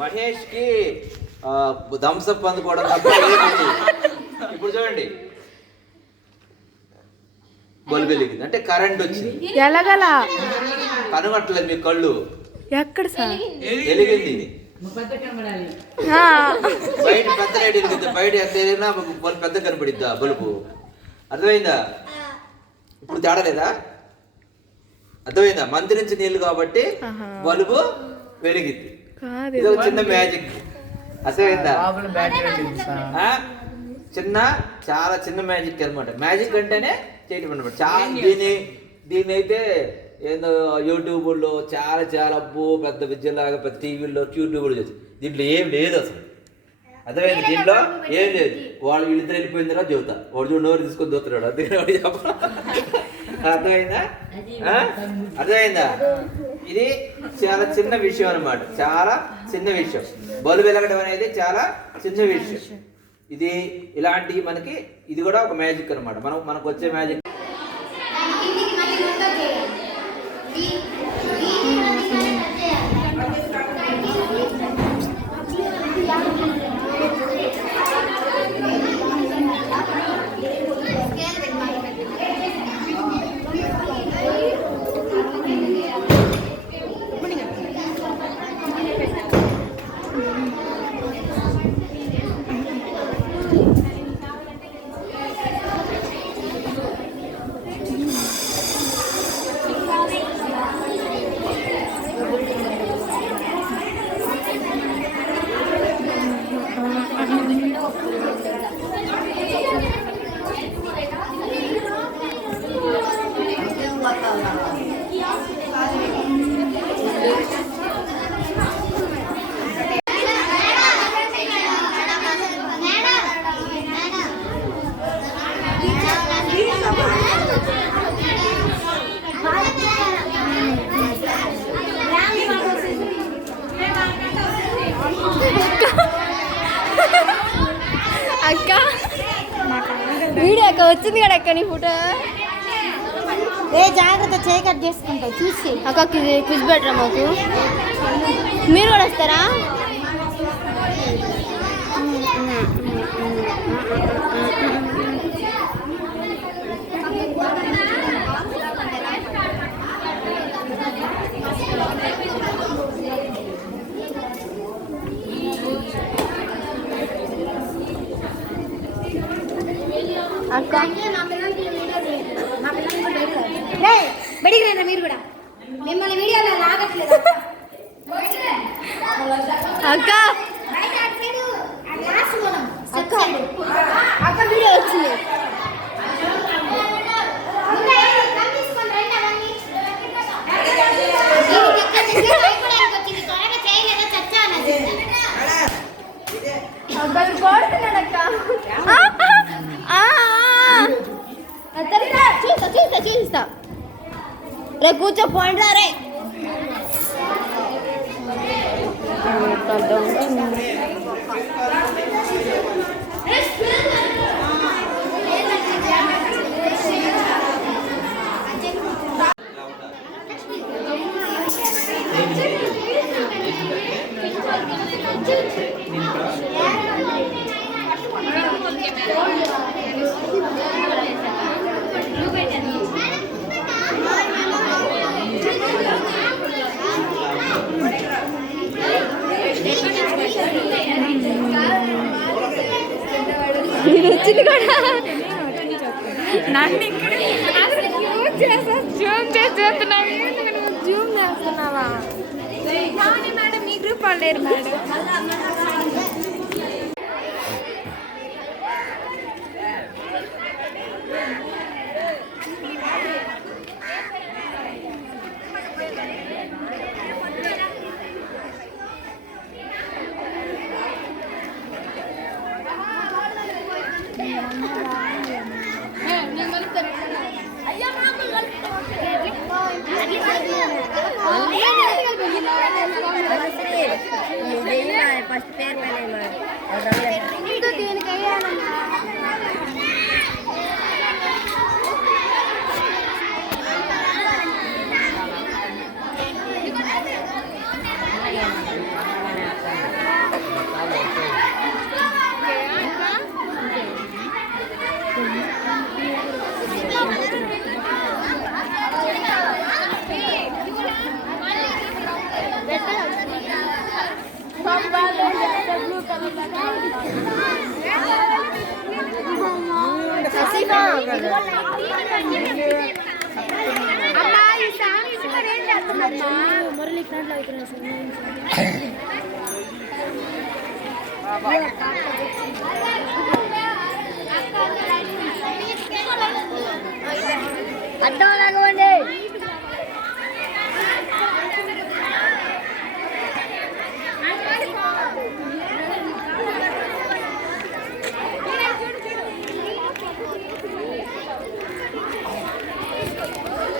మహేష్ కి థమ్స్అప్ అందుకోవడం తప్ప ఇప్పుడు చూడండి బల్బు వెలిగింది అంటే కరెంట్ వచ్చింది. ఎలాగల కనబట్టలేదు మీ కళ్ళు ఎక్కడ సార్ వెలిగింది. బయట పెద్ద లైట్ వెలిగింది, బయట ఎంత ఎదిగినా పెద్ద కనపడిద్దా బల్బు. అర్థమైందా? ఇప్పుడు తేడా లేదా? అర్థమైందా? మంత్రించి నీళ్ళు కాబట్టి బల్బు వెలిగింది. ఇది ఒక చిన్న మ్యాజిక్. అర్థమైందా? చిన్న చాలా చిన్న మ్యాజిక్ అనమాట. మ్యాజిక్ అంటేనే చేయటం అనమాట. చాలా దీన్ని అయితే ఏందో యూట్యూబ్లో చాలా చాలా పెద్ద విద్యలాగా పెద్ద టీవీల్లో యూట్యూబ్లో చేసి దీంట్లో ఏం లేదు అసలు. అర్థమైంది? దీంట్లో ఏం లేదు. వాళ్ళు వీళ్ళిద్దరు వెళ్ళిపోయిన తర్వాత చెబుతా. వాడు చూడు నోరు తీసుకొని దోతున్నాడు. అర్థమైందా? అర్థమైందా? ఇది చాలా చిన్న విషయం అనమాట. చాలా చిన్న విషయం. బల్బు వెలగడం అనేది చాలా చిన్న విషయం. ఇది ఇలాంటి మనకి ఇది కూడా ఒక మ్యాజిక్ అనమాట. మనకు వచ్చే మ్యాజిక్. అక్క వీడియో అక్క వచ్చింది కదా అక్క నీ ఫోటో. జాగ్రత్త చేయి కట్ చేసుకుంటావు చూసి. అక్క క్విజ్ బెటరా మాకు? మీరు కూడా వస్తారా? అక్క బడికి రండి మీరు కూడా. మిమ్మల్ని వీడియోలో లాగట్లేదు అక్క. అక్క వీడియో వచ్చింది. చూస్తా రే కూర్చోపోండి రే. వచ్చింది కూడా నన్ను ఇక్కడ జూమ్ చేస్తున్నావు. జూమ్ చేస్తున్నావా? మేడం మీ గ్రూప్ వాళ్ళు లేరు మేడం. ఫస్ట్ పేరు ఇంకా దీనికి వేయాలన్నా మురళి ఫ్రెండ్ అడ్డం లాగండి